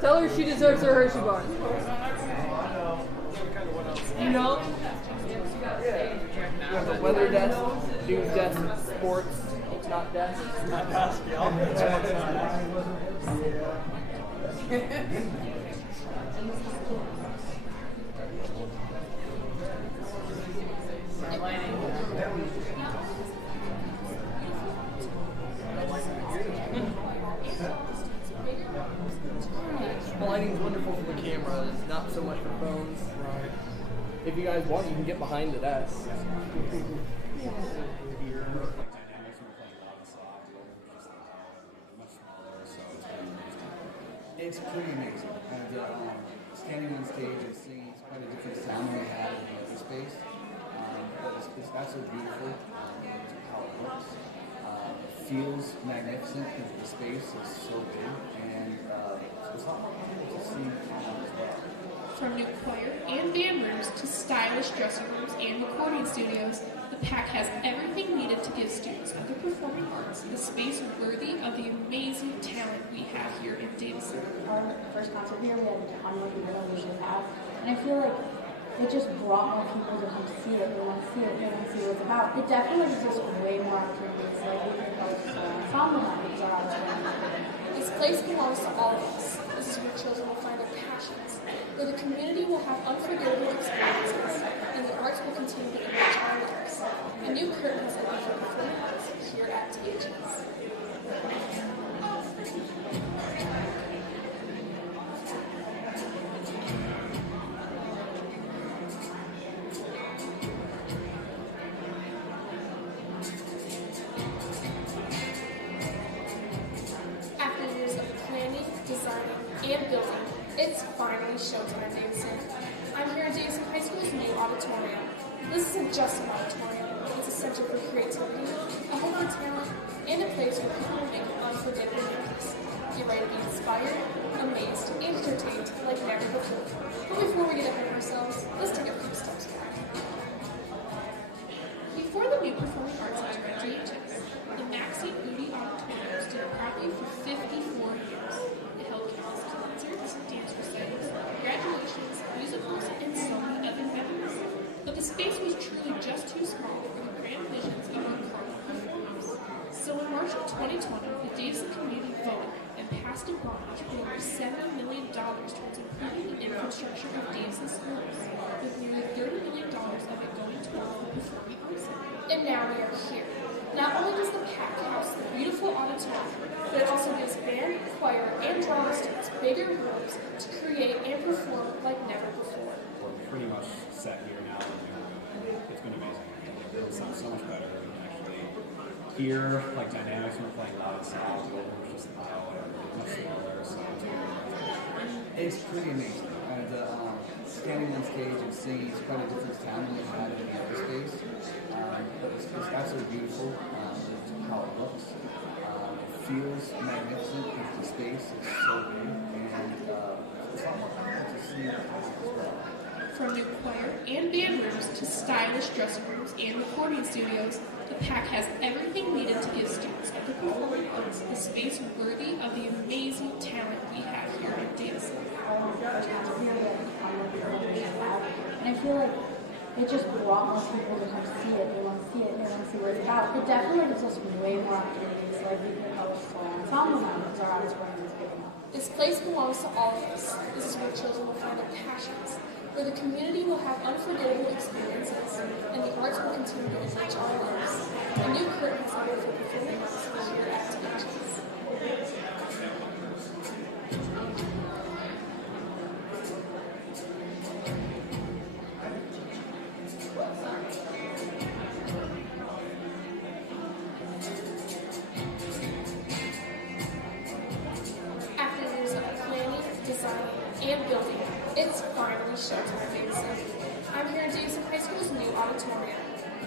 Tell her she deserves her Hershey bar. You know? We have the weather desk, news desk, sports, not desk. Not desk, The lighting's wonderful for the camera, it's not so much for phones. Right. If you guys want, you can get behind the desk. It's pretty amazing. And standing on stage and singing is quite a different sound than we had in the other space. But it's absolutely beautiful. How it looks. Feels magnificent because the space is so big. And it's a lot more people to see as well. From new choir and band rooms to stylish dressing rooms and recording studios, the PAC has everything needed to give students of the performing arts a space worthy of the amazing talent we have here in Davison. Our first concert here, we had a ton more people than we should have, and I feel like it just brought more people to come see it. They want to see it, they want to see what it's about. It definitely gives us way more opportunities, like we can host ensemble nights or auditorium. This place belongs to all of us. This is where children will find their passions, where the community will have unforgettable experiences, and the arts will continue to enrich our lives. A new curtain has opened for performing arts here at THS. After years of planning, designing, and building, it's finally showtime, Davison. I'm here at Davison High School's new auditorium. This isn't just an auditorium, it's a center for creativity, a home for talent, and a place where people will make unforgettable memories. Get ready to be inspired, amazed, and entertained like never before. But before we get ahead of ourselves, let's take a few steps back. Before the new Performing Arts Center at DHS, the Maxine Booty Auditorium stood proudly for 54 years. It held countless concerts, dance recitals, graduations, musicals, and so many other events. But the space was truly just too small for the grand visions of our current performers. So in March of 2020, the Davison community voted and passed a bond to put over $7 million towards improving the infrastructure of Davison schools, with nearly $30 million of it going toward the performing arts center. And now we are here. Not only does the PAC house the beautiful auditorium, but it also gives band, choir, and drama students bigger rooms to create and perform like never before. We're pretty much set here now. It's been amazing. It sounds so much better. We can actually hear like dynamics when we're playing loud sounds. It's just much smaller. So It's pretty amazing. And standing on stage and singing is quite a different sound than we had in the other space. But it's absolutely beautiful. How it looks. Feels magnificent because the space is so big. And it's a lot more people to see as well. From new choir and band rooms to stylish dressing rooms and recording studios, the PAC has everything needed to give students of the performing arts a space worthy of the amazing talent we have here in Davison. Our first concert here, we had a ton more people than we should have, and I feel like it just brought more people to come see it. They want to see it, they want to see what it's about. It definitely gives us way more opportunities, like we can host ensemble nights or auditorium is big enough. This place belongs to all of us. This is where children will find their passions, where the community will have unforgettable experiences, and the arts will continue to enrich our lives. A new curtain has opened for performing arts here at THS. After years of planning, designing, and building, it's finally showtime, Davison. I'm here at Davison High School's new auditorium.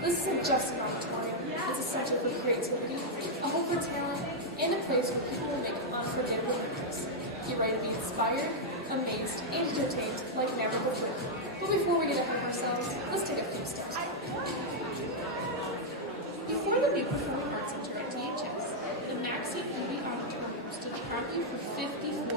This isn't just an auditorium, it's a center for creativity, a home for talent, and a place where people will make unforgettable memories. Get ready to be inspired, amazed, and entertained like never before. But before we get ahead of ourselves, let's take a few steps back. Before the new Performing Arts Center at DHS, the Maxine Booty Auditorium stood proudly for 54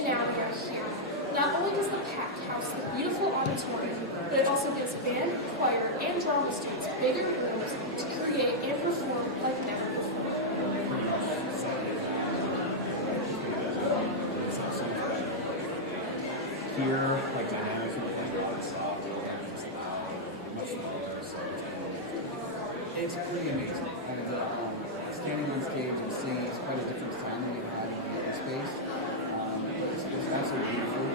And now we are here. Not only does the PAC house the beautiful auditorium, but it also gives band, choir, and drama students bigger rooms to create and perform like never before. Here, like dynamics, we're playing a lot of soft, just much smaller, so It's pretty amazing. And standing on stage and singing is quite a different sound than we've had in the other space. It's absolutely beautiful. It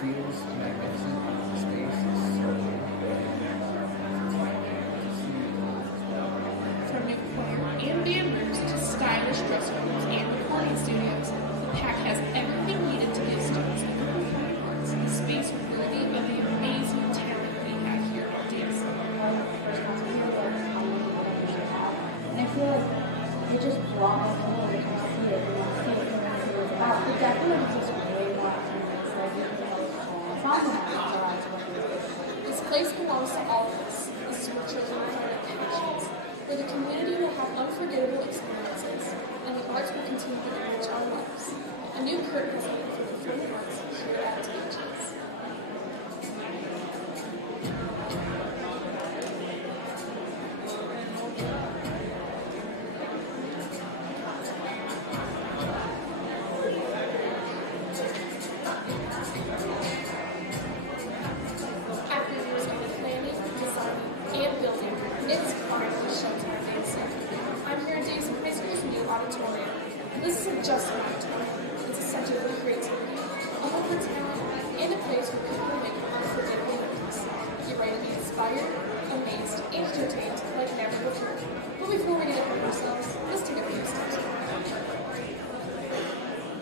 feels magnificent. The space is so From new choir and band rooms to stylish dressing rooms and recording studios, the PAC has everything needed to give students in the performing arts a space worthy of the amazing talent we have here at Davison. And I feel like it just brought more people to come see it and see it and see what it's about. It definitely gives us way more opportunities like we can help ensemble members This place belongs to all of us. This is where children will find their passions, where the community will have unforgettable experiences, and the arts will continue to enrich our lives. A new curtain has opened for the performing arts here at THS. After years of planning, designing, and building, it's finally showtime dancing. I'm here at Davison High School's new auditorium. This isn't just an auditorium. It's a center for creativity, a home for talent, and a place where people will make unforgettable memories. Get ready to be inspired, amazed, and entertained like never before. But before we get ahead of ourselves, let's take a few steps back.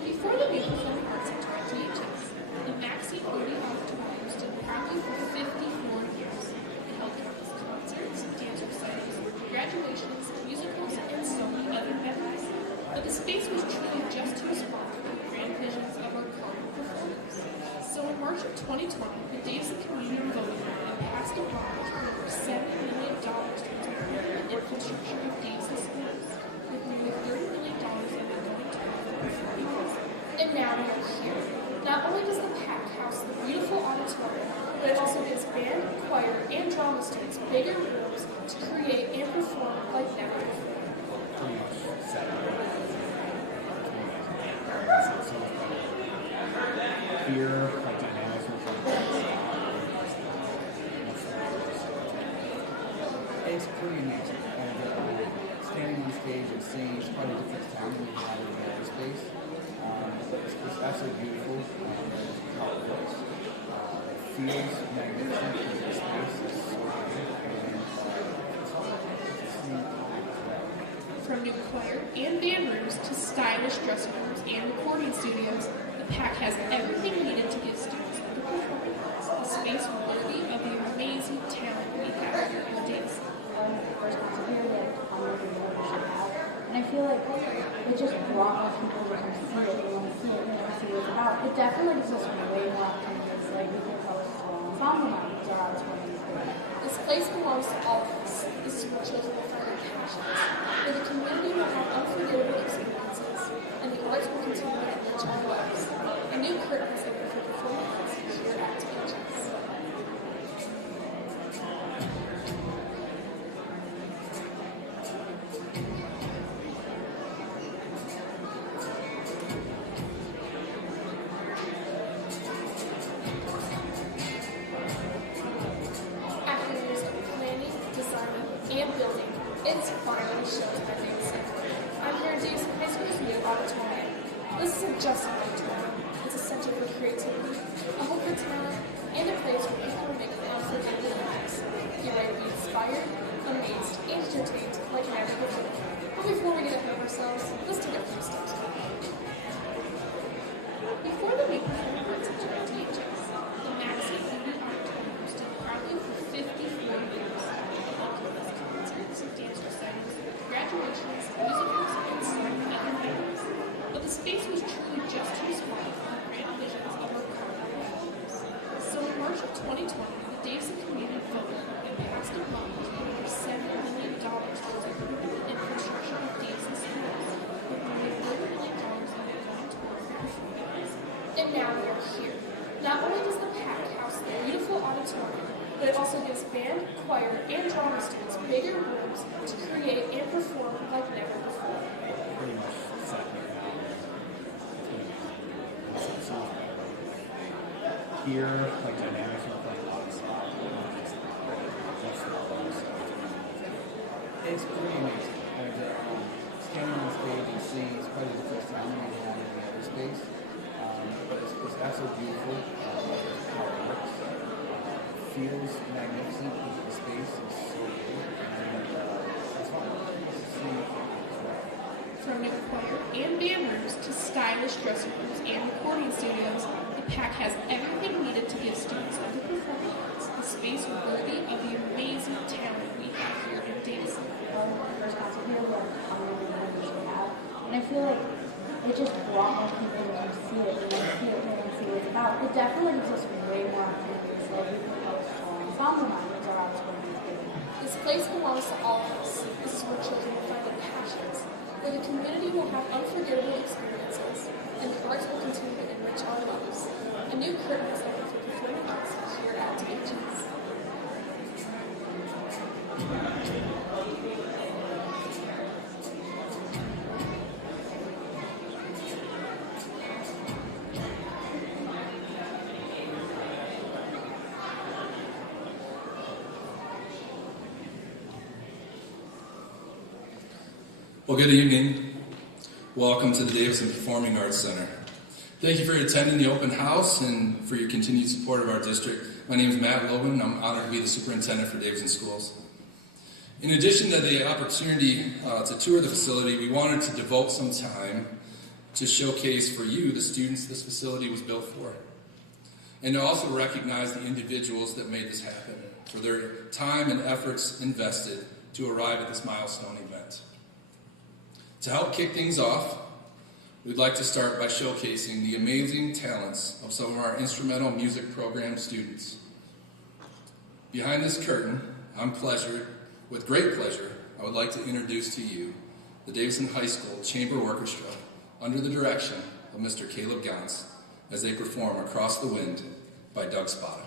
Before the new performing arts center at THS, the Maxine Moody Auditorium stood proudly for 54 years. It held countless concerts, dance recitals, graduations, musicals, and so many other events. But the space was truly just too small for the grand visions of our current performers. So in March of 2020, the Davison community voted and passed a bond for over $7 million to improve the infrastructure of Davison schools, with nearly $30 million of it going toward the performing arts. And now we are here. Not only does the PAC house the beautiful auditorium, but it also gives band, choir, and drama students bigger rooms to create and perform like never before. pretty much set. So much better. Here, like dynamics, we're playing a lot of soft, much smaller, so It's pretty amazing. And standing on stage and singing is quite a different sound than we've had in the other space. It's absolutely beautiful. How it looks. It feels magnificent. The space is so big. From new choir and band rooms to stylish dressing rooms and recording studios, the PAC has everything needed to give students in the performing arts a space worthy of the amazing talent we have here in Davison. And I feel like it just brought more people to come see it. They want to see it. They want to see what it's about. It definitely gives us way more opportunities. Like we can help ensemble members or auditoriums. This place belongs to all of us. This is where children will find their passions, where the community will have unforgettable experiences, and the arts will continue to enrich our lives. A new curtain has opened for performing arts here at THS. After years of planning, designing, and building, it's finally showtime dancing. I'm here at Davison High School's new auditorium. This isn't just an auditorium. It's a center for creativity, a home for talent, and a place where people will make unforgettable memories. Get ready to be inspired, amazed, and entertained like never before. But before we get ahead of ourselves, let's take a few steps back. Before the new performing arts center at THS, the Maxine Moody Auditorium stood proudly for 54 years. It held countless concerts, dance recitals, graduations, musicals, and so many other events. But the space was truly just too small for the grand visions of our current performers. So in March of 2020, the Davison community voted and passed a bond for over $7 million towards improving the infrastructure of Davison schools, with nearly $30 million of it And now we are here. Not only does the PAC house the beautiful auditorium, but it also gives band, choir, and drama students bigger rooms to create and perform like never before. Pretty much set here now. It's gonna be so much better. Here, like dynamics, we're playing loud and soft. Much smaller, so It's pretty amazing. And standing on stage and seeing it's quite a different sound than we had in the other space. But it's absolutely beautiful. How it works. Feels magnificent because the space is so big. And it's fun. It's seeing it as well. From new choir and band rooms to stylish dressing rooms and recording studios, the PAC has everything needed to give students of the performing arts a space worthy of the amazing talent we have here in Davison. There's constantly a look on the video we should have. And I feel like it just brought more people to come see it. They want to see it, they want to see what it's about. It definitely gives us way more opportunities. Like we can host ensemble nights or arts programs. This place belongs to all of us. This is where children will find their passions, where the community will have unforgettable experiences, and the arts will continue to enrich our lives. A new curtain is open for performing arts here at Davison. Well, good evening. Welcome to the Davison Performing Arts Center. Thank you for attending the open house and for your continued support of our district. My name is Matt Logan, and I'm honored to be the superintendent for Davison Schools. In addition to the opportunity to tour the facility, we wanted to devote some time to showcase for you the students this facility was built for, and to also recognize the individuals that made this happen for their time and efforts invested to arrive at this milestone event. To help kick things off, we'd like to start by showcasing the amazing talents of some of our instrumental music program students. Behind this curtain, with great pleasure, I would like to introduce to you the Davison High School Chamber Orchestra under the direction of Mr. Caleb Gantz as they perform Across the Wind by Doug Spada.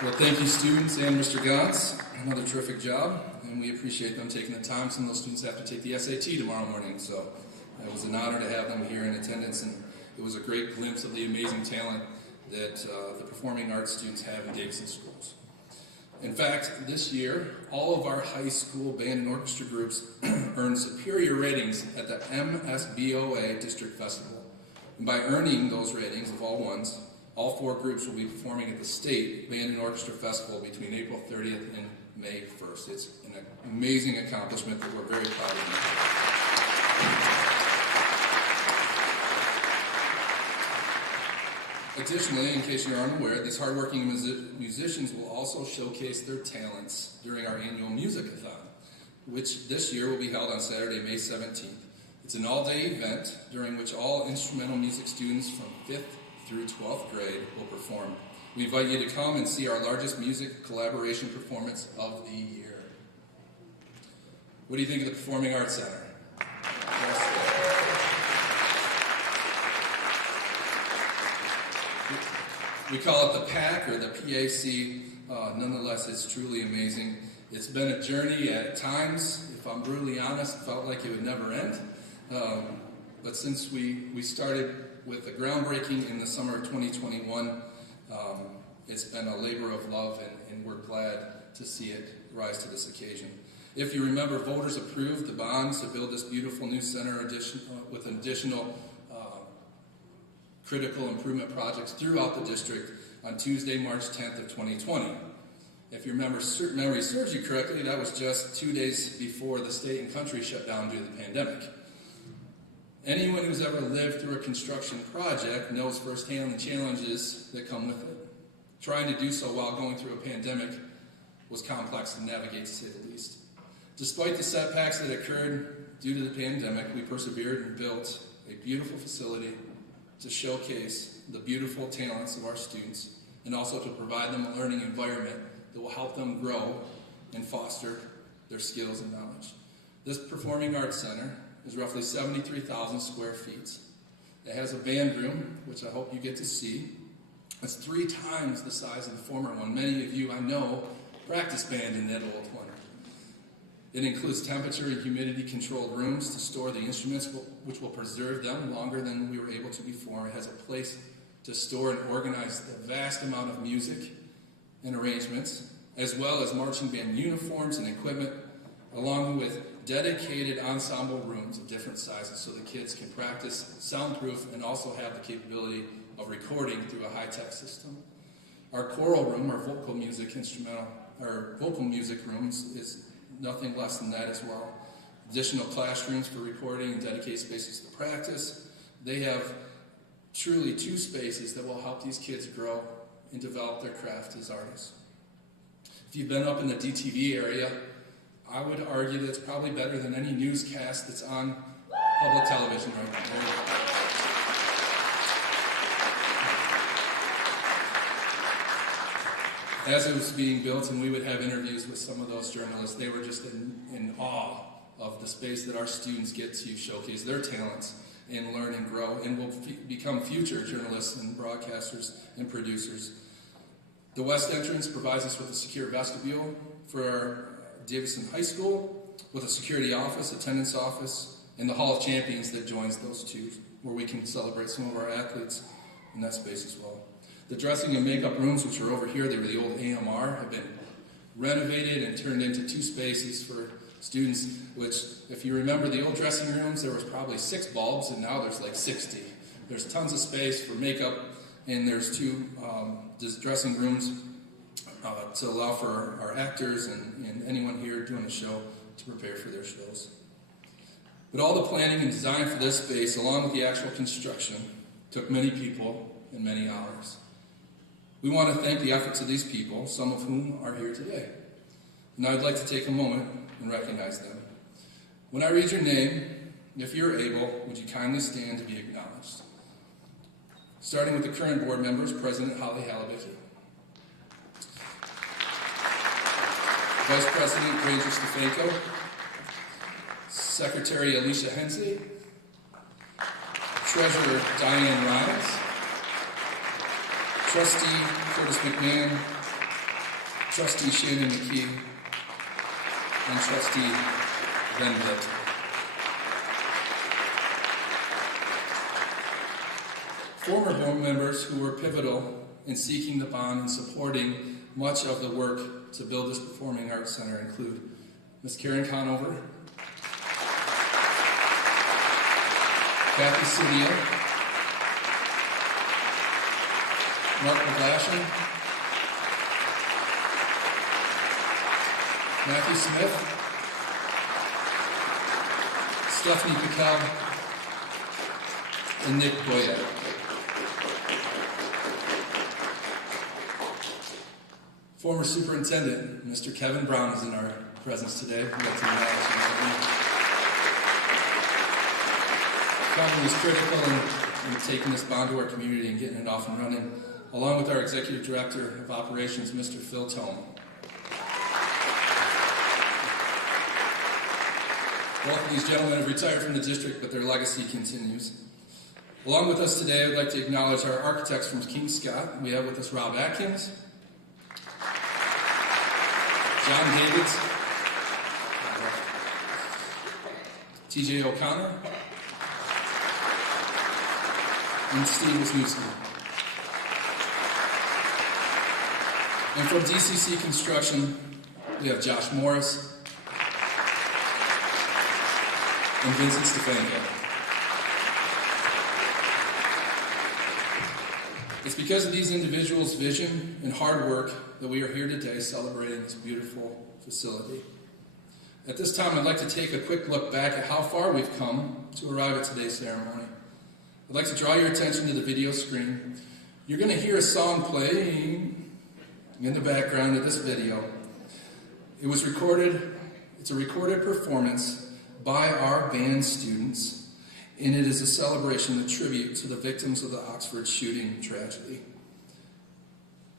Well, thank you, students and Mr. Gantz. Another terrific job, and we appreciate them taking the time. Some of those students have to take the SAT tomorrow morning, so it was an honor to have them here in attendance, and it was a great glimpse of the amazing talent that the performing arts students have in Davison schools. In fact, this year, all of our high school band and orchestra groups earned superior ratings at the MSBOA District Festival. And by earning those ratings of all ones, all 4 groups will be performing at the State Band and Orchestra Festival between April 30th and May 1st. It's an amazing accomplishment that we're very proud of. Additionally, in case you aren't aware, these hardworking musicians will also showcase their talents during our annual Music-a-thon, which this year will be held on Saturday, May 17th. It's an all-day event during which all instrumental music students from 5th through 12th grade will perform. We invite you to come and see our largest music collaboration performance of the year. What do you think of the Performing Arts Center? We call it the PAC or the PAC. Nonetheless, it's truly amazing. It's been a journey at times. If I'm brutally honest, it felt like it would never end. But since we started with the groundbreaking in the summer of 2021, it's been a labor of love, and we're glad to see it rise to this occasion. If you remember, voters approved the bonds to build this beautiful new center with additional critical improvement projects throughout the district on Tuesday, March 10th of 2020. If your memory serves you correctly, that was just 2 days before the state and country shut down due to the pandemic. Anyone who's ever lived through a construction project knows firsthand the challenges that come with it. Trying to do so while going through a pandemic was complex to navigate, to say the least. Despite the setbacks that occurred due to the pandemic, we persevered and built a beautiful facility to showcase the beautiful talents of our students and also to provide them a learning environment that will help them grow and foster their skills and knowledge. This Performing Arts Center is roughly 73,000 square feet. It has a band room, which I hope you get to see. It's 3 times the size of the former one. Many of you, I know, practice band in that old one. It includes temperature and humidity controlled rooms to store the instruments, which will preserve them longer than we were able to before. It has a place to store and organize the vast amount of music and arrangements, as well as marching band uniforms and equipment, along with dedicated ensemble rooms of different sizes so the kids can practice soundproof and also have the capability of recording through a high-tech system. Our choral room, our vocal music rooms, is nothing less than that as well. Additional classrooms for recording and dedicated spaces to practice. They have truly 2 spaces that will help these kids grow and develop their craft as artists. If you've been up in the DTV area, I would argue that it's probably better than any newscast that's on public television right now. As it was being built and we would have interviews with some of those journalists, they were just in awe of the space that our students get to showcase their talents and learn and grow and will become future journalists and broadcasters and producers. The west entrance provides us with a secure vestibule for our Davison High School, with a security office, attendance office, and the Hall of Champions that joins those 2, where we can celebrate some of our athletes in that space as well. The dressing and makeup rooms, which are over here, they were the old AMR, have been renovated and turned into 2 spaces for students, which, if you remember the old dressing rooms, there was probably 6 bulbs, and now there's like 60. There's tons of space for makeup, and there's 2 dressing rooms to allow for our actors and anyone here doing a show to prepare for their shows. But all the planning and design for this space, along with the actual construction, took many people and many hours. We want to thank the efforts of these people, some of whom are here today. And I'd like to take a moment and recognize them. When I read your name, if you're able, would you kindly stand to be acknowledged? Starting with the current board members, President Holly Halibicki, Vice President Granger Stefanko, Secretary Alicia Hensley, Treasurer Diane Rhimes, Trustee Curtis McMahon, Trustee Shannon McKee, and Trustee Ben Vitt. Former board members who were pivotal in seeking the bond and supporting much of the work to build this Performing Arts Center include Ms. Karen Conover, Kathy Cedillo, Mark McGlashan, Matthew Smith, Stephanie Piquel, and Nick Boyette. Former Superintendent, Mr. Kevin Brown, is in our presence today. We'd like to acknowledge him. Kevin was critical in taking this bond to our community and getting it off and running, along with our Executive Director of Operations, Mr. Phil Tome. Both of these gentlemen have retired from the district, but their legacy continues. Along with us today, I would like to acknowledge our architects from King Scott. We have with us Rob Atkins, John Davids, TJ O'Connor, and Steve Wisniewski. And from DCC Construction, we have Josh Morris and Vincent Stefania. It's because of these individuals' vision and hard work that we are here today celebrating this beautiful facility. At this time, I'd like to take a quick look back at how far we've come to arrive at today's ceremony. I'd like to draw your attention to the video screen. You're going to hear a song playing in the background of this video. It's a recorded performance by our band students, and it is a celebration, a tribute to the victims of the Oxford shooting tragedy.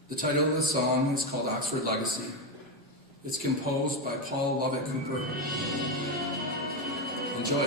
The title of the song is called Oxford Legacy. It's composed by Paul Lovett Cooper. Enjoy.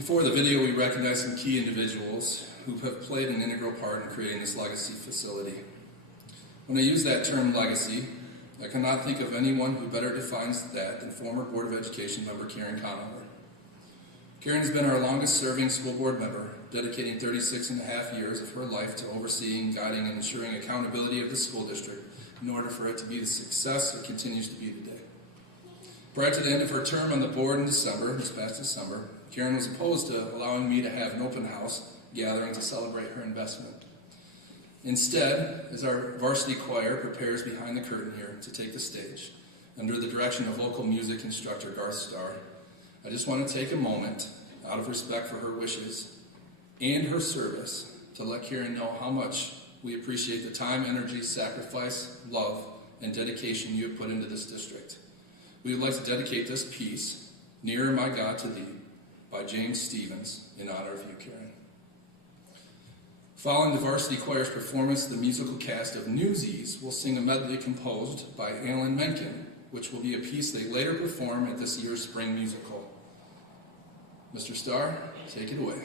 Before the video, we recognize some key individuals who have played an integral part in creating this legacy facility. When I use that term legacy, I cannot think of anyone who better defines that than former Board of Education member Karen Conover. Karen has been our longest serving school board member, dedicating 36 and a half years of her life to overseeing, guiding, and ensuring accountability of the school district in order for it to be the success it continues to be today. Prior to the end of her term on the board in December, this past December, Karen was opposed to allowing me to have an open house gathering to celebrate her investment. Instead, as our varsity choir prepares behind the curtain here to take the stage, under the direction of local music instructor Garth Starr, I just want to take a moment, out of respect for her wishes and her service, to let Karen know how much we appreciate the time, energy, sacrifice, love, and dedication you have put into this district. We would like to dedicate this piece, Nearer My God to Thee, by James Stevens, in honor of you, Karen. Following the varsity choir's performance, the musical cast of Newsies will sing a medley composed by Alan Menken, which will be a piece they later perform at this year's spring musical. Mr. Starr, take it away.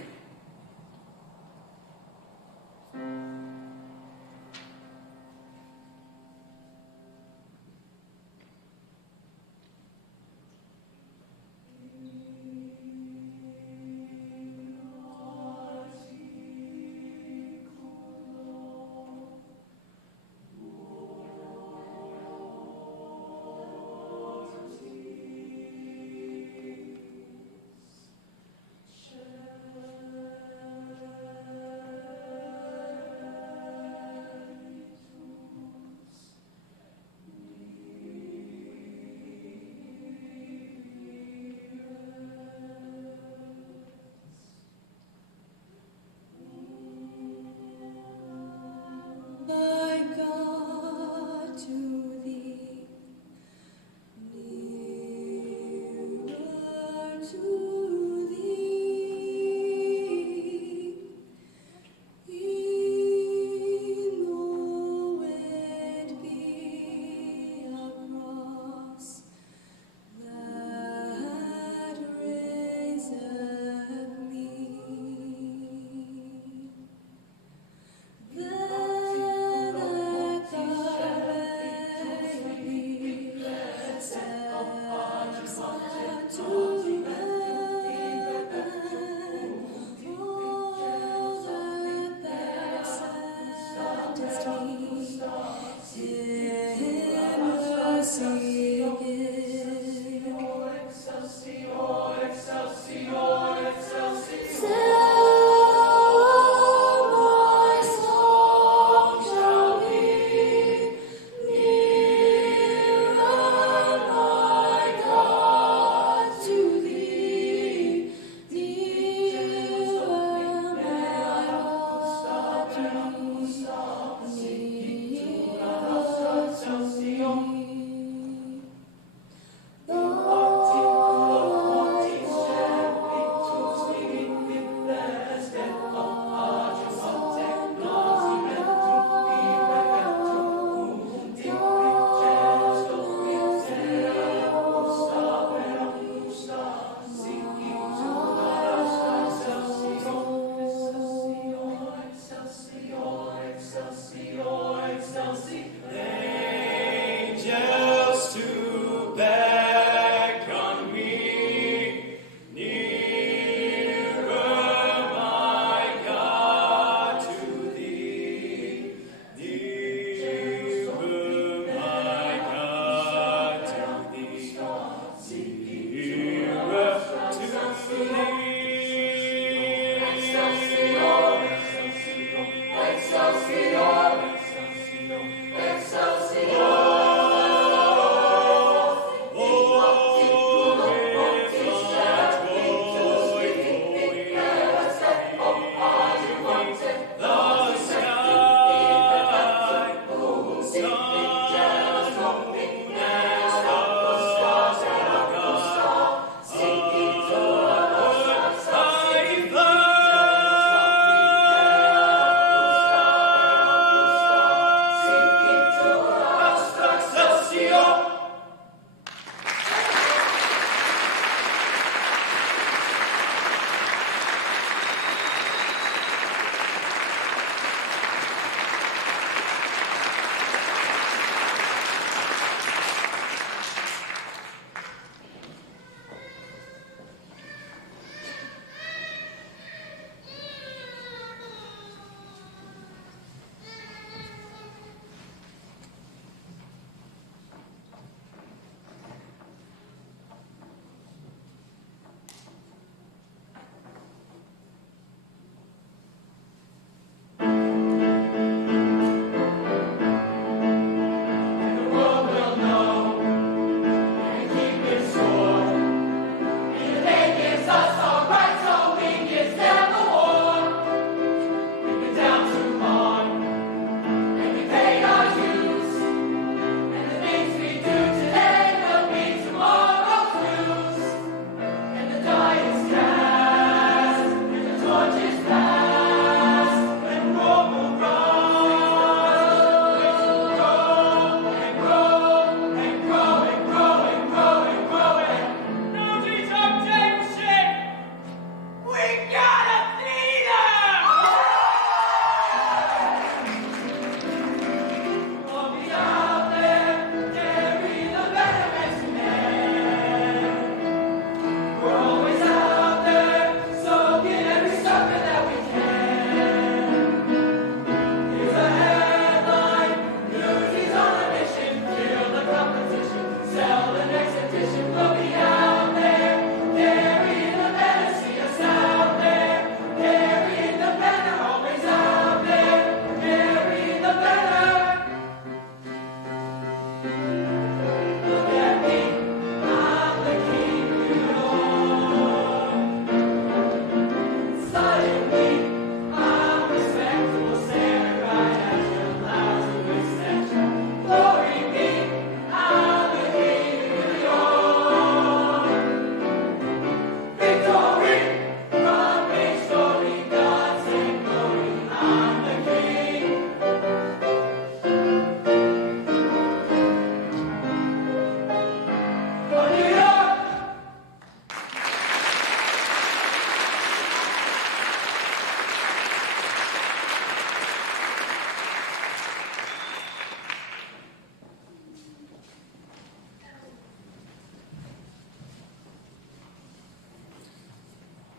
Excelsior,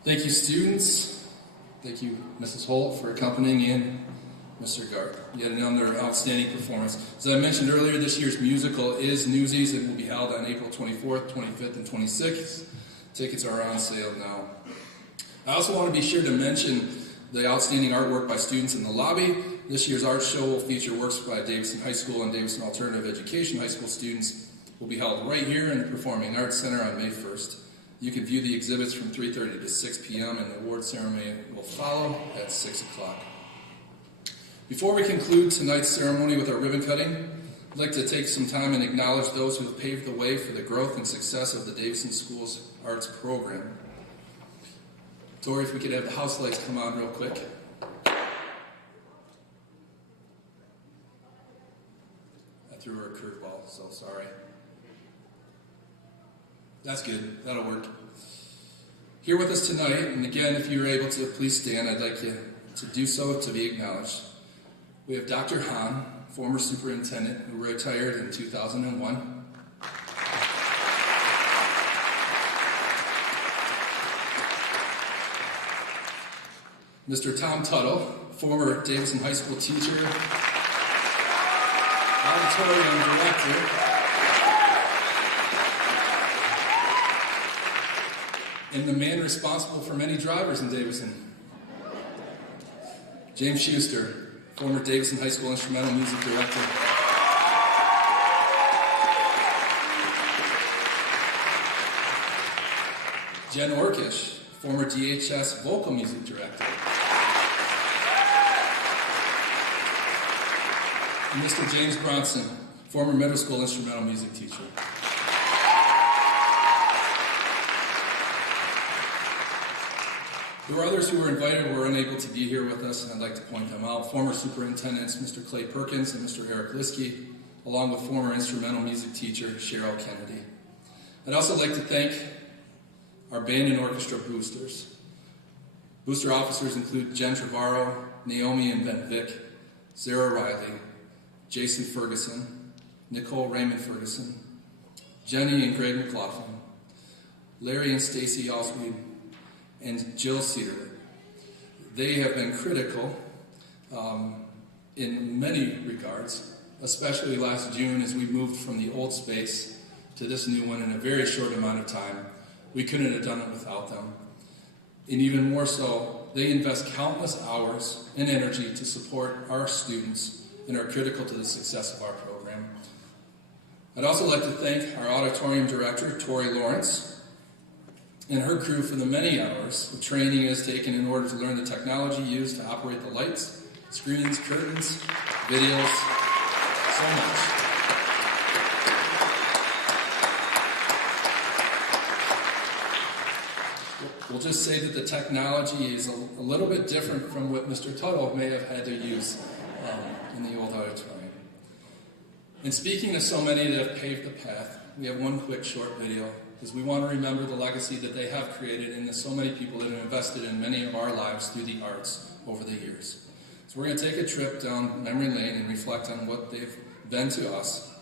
Thank you, students. Thank you, Mrs. Holt, for accompanying in Mr. Gart. Yet another outstanding performance. As I mentioned earlier, this year's musical is Newsies. It will be held on April 24th, 25th, and 26th. Tickets are on sale now. I also want to be sure to mention the outstanding artwork by students in the lobby. This year's art show will feature works by Davison High School and Davison Alternative Education High School students. Will be held right here in the Performing Arts Center on May 1st. You can view the exhibits from 3:30 to 6 p.m. and the award ceremony will follow at 6 o'clock. Before we conclude tonight's ceremony with our ribbon cutting, I'd like to take some time and acknowledge those who have paved the way for the growth and success of the Davison School's arts program. Tori, if we could have the house lights come on real quick. I threw her a curveball, so sorry. That's good. That'll work. Here with us tonight, and again, if you're able to, please stand. I'd like you to do so to be acknowledged. We have Dr. Hahn, former superintendent who retired in 2001. Mr. Tom Tuttle, former Davison High School teacher, auditorium director, and the man responsible for many drivers in Davison. James Schuster, former Davison High School instrumental music director. Jen Orkish, former DHS vocal music director. And Mr. James Bronson, former middle school instrumental music teacher. There were others who were invited who were unable to be here with us, and I'd like to point them out. Former superintendents Mr. Clay Perkins and Mr. Eric Liskey, along with former instrumental music teacher Cheryl Kennedy. I'd also like to thank our band and orchestra boosters. Booster officers include Jen Trevorrow, Naomi and Ben Vick, Sarah Riley, Jason Ferguson, Nicole Raymond Ferguson, Jenny and Greg McLaughlin, Larry and Stacy Osweed, and Jill Cedarwood. They have been critical in many regards, especially last June as we moved from the old space to this new one in a very short amount of time. We couldn't have done it without them. And even more so, they invest countless hours and energy to support our students and are critical to the success of our program. I'd also like to thank our auditorium director, Tori Lawrence, and her crew for the many hours of training it has taken in order to learn the technology used to operate the lights, screens, curtains, videos, so much. We'll just say that the technology is a little bit different from what Mr. Tuttle may have had to use in the old auditorium. And speaking of so many that have paved the path, we have one quick short video because we want to remember the legacy that they have created and the so many people that have invested in many of our lives through the arts over the years. So we're going to take a trip down memory lane and reflect on what they've been to us.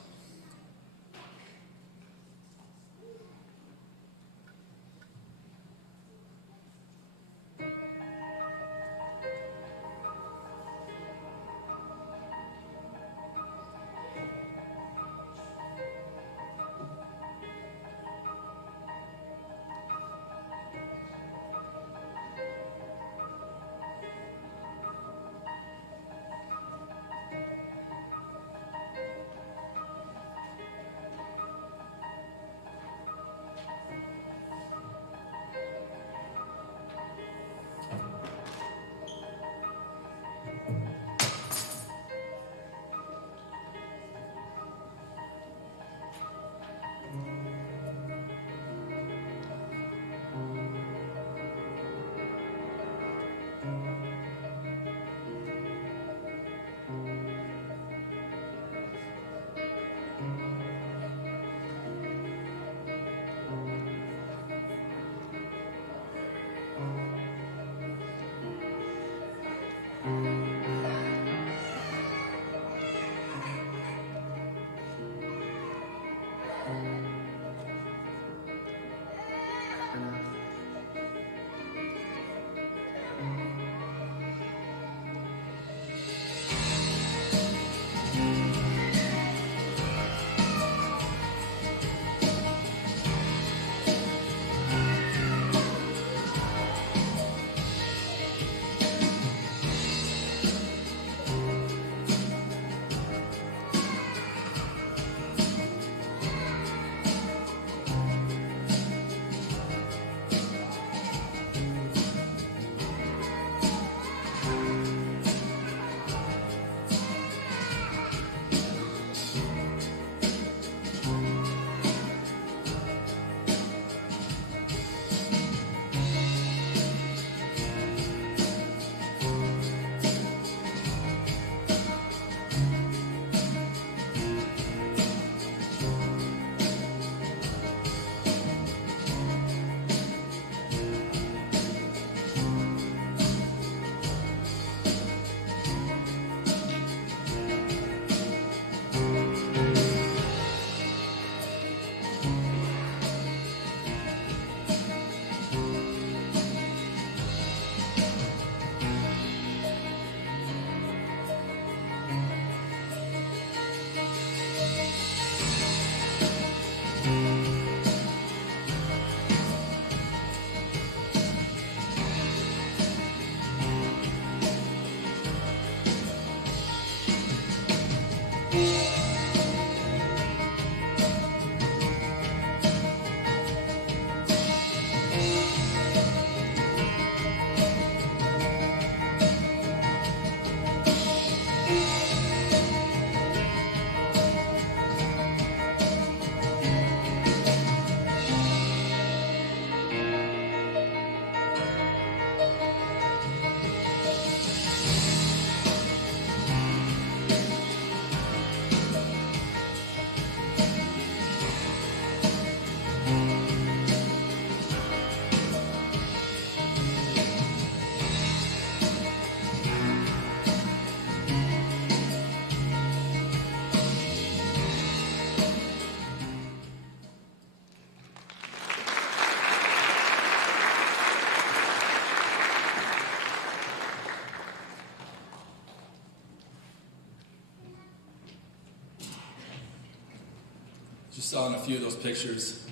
you saw in a few of those pictures,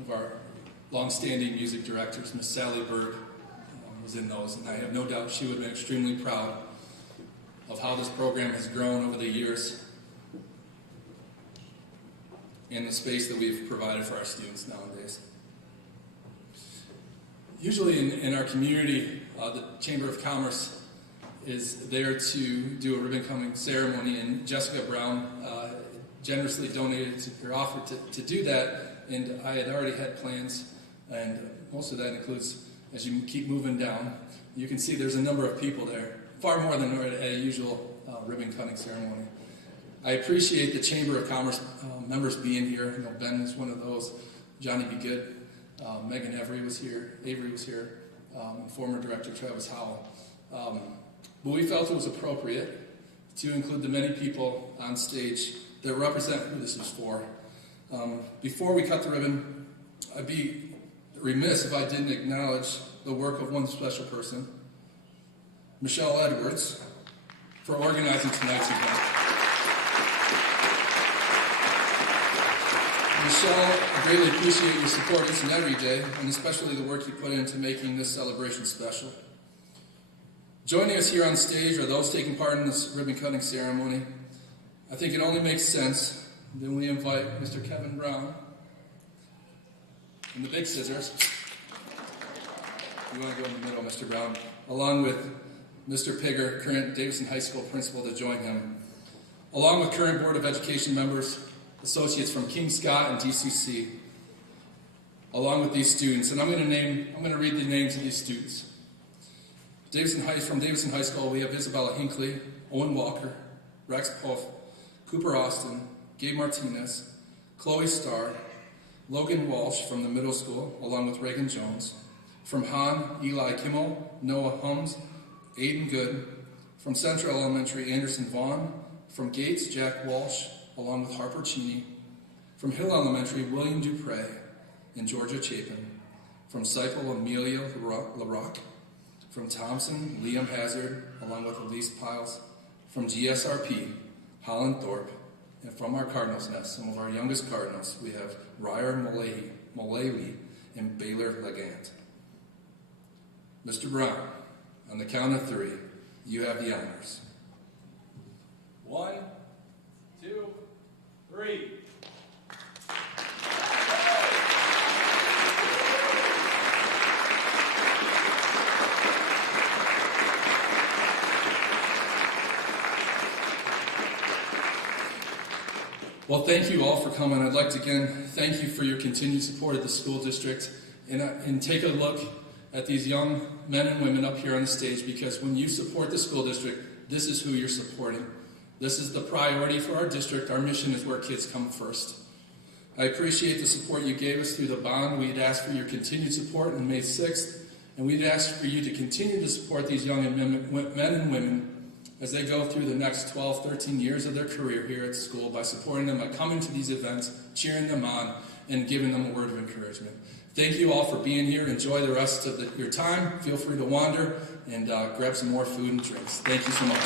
of our long-standing music directors, Miss Sally Bird, was in those, and I have no doubt she would have been extremely proud of how this program has grown over the years and the space that we've provided for our students nowadays. Usually in our community, the Chamber of Commerce is there to do a ribbon-cutting ceremony, and Jessica Brown generously donated or offered to do that, and I had already had plans, and most of that includes, as you keep moving down, you can see there's a number of people there, far more than at a usual ribbon-cutting ceremony. I appreciate the Chamber of Commerce members being here. You know, Ben is one of those, Johnny Be Good, Megan Avery was here, and former director Travis Howell. But we felt it was appropriate to include the many people on stage that represent who this is for. Before we cut the ribbon, I'd be remiss if I didn't acknowledge the work of one special person, Michelle Edwards, for organizing tonight's event. Michelle, I greatly appreciate your support each and every day, and especially the work you put into making this celebration special. Joining us here on stage are those taking part in this ribbon-cutting ceremony. I think it only makes sense that we invite Mr. Kevin Brown and the big scissors. You want to go in the middle, Mr. Brown, along with Mr. Pigger, current Davison High School principal, to join him, along with current Board of Education members, associates from King Scott and DCC, along with these students. And I'm going to read the names of these students. From Davison High School, we have Isabella Hinckley, Owen Walker, Rex Poff, Cooper Austin, Gabe Martinez, Chloe Starr, Logan Walsh from the middle school, along with Reagan Jones. From Han, Eli Kimmel, Noah Hums, Aiden Good. From Central Elementary, Anderson Vaughn. From Gates, Jack Walsh, along with Harper Cheney. From Hill Elementary, William Dupre and Georgia Chapin. From Seipel, Amelia LaRock. From Thompson, Liam Hazard, along with Elise Piles. From GSRP, Holland Thorpe. And from our Cardinals Nest, some of our youngest Cardinals, we have Ryer Mulally and Baylor Legant. Mr. Brown, on the count of 3, you have the honors. 1, 2, 3. Well, thank you all for coming. I'd like to again thank you for your continued support of the school district, and take a look at these young men and women up here on the stage, because when you support the school district, this is who you're supporting. This is the priority for our district. Our mission is where kids come first. I appreciate the support you gave us through the bond. We'd ask for your continued support on May 6th, and we'd ask for you to continue to support these young men and women as they go through the next 12, 13 years of their career here at school by supporting them, by coming to these events, cheering them on, and giving them a word of encouragement. Thank you all for being here. Enjoy the rest of your time. Feel free to wander and grab some more food and drinks. Thank you so much.